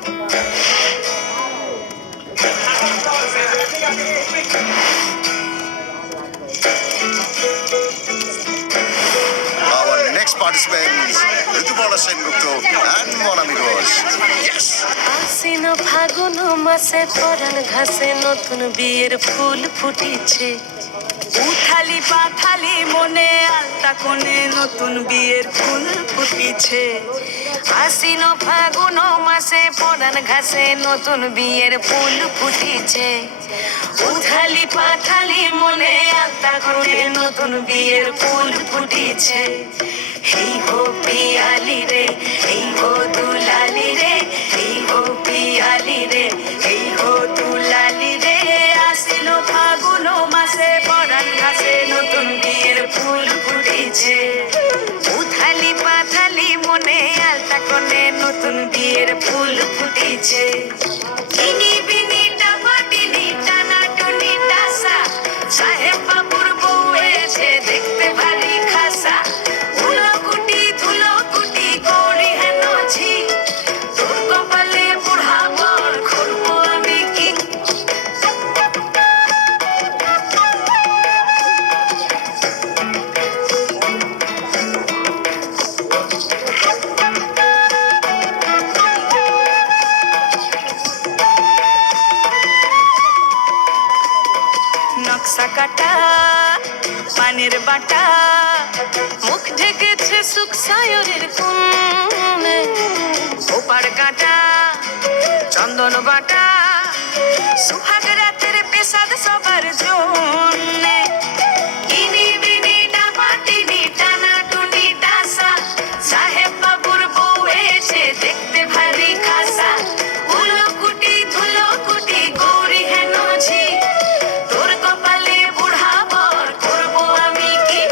Our next participant is Ritupala Sengupta and Monami Ghosh. Yes! আশ্বিন ফাগুন মাসে পরাণ ঘাসে নতুন বিয়ের ফুল ফুটিছে। উথালি পাথালি মনে আলতা কোণে নতুন বিয়ের ফুল ফুটিছে। আশ্বিন ফাগুন মাসে পরাণ ঘাসে নতুন বিয়ের ফুল ফুটিছে। উথালি পাথালি মনে আলতা কোণে নতুন বিয়ের ফুল ফুটিছে। এই গো পিয়ালি রে, এই গো দুলালি রে, এই গো পিয়ালি রে, এই গো দুলালি রে। আসিল ফাগুন মাসে পরাণ ঘাসে নতুন বিয়ের ফুল ফুটেছে। উথালি পাথালি মনে আলতা কোণে নতুন বিয়ের ফুল ফুটেছে। চিনি বিনি টাপাটিনি টানা টুনি টাসা, সাহেব বাবুর বউ এসে দেখতে ভারী খাসা। ধুলো কুটি করি হেন ঝি, তোর কপালে বুড়া বর করবো আমি কি। নকশা কাটা পানের বাটা, মুখ ঢেকেছে সুখ সায়রের কোণে। ওপার কাটা চন্দন বাটা, সুহাগ রাতের পেশাদ সবার জন্যে। ইনি বিনি ডাপাটিনি টানা টুনি টাসা, সাহেব বাবুর বউ এসে দেখতে ভারী খাসা। ধুলো কুটি গৌরী হেন ঝি, তোর কপালে বুড়া বর করবো আমি কি।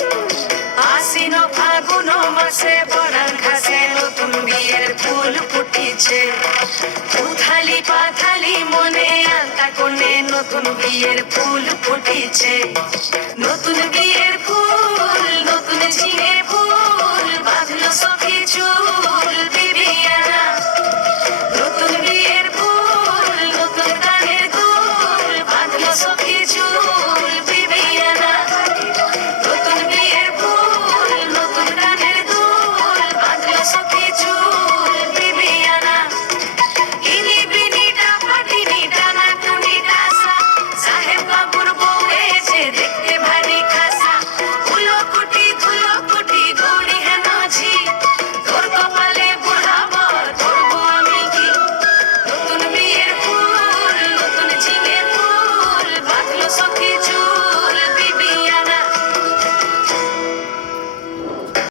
আশ্বিন ফাগুন মাসে পরাণ ঘাসে নতুন বিয়ের ফুল ফুটিছে। উথালি পাথালি মনে আলতা কোণে নতুন বিয়ের ফুল ফুটিছে। নতুন বিয়ের ফুল, নতুন ঝিঙে ফুল, বাঁধলো সখী চুল।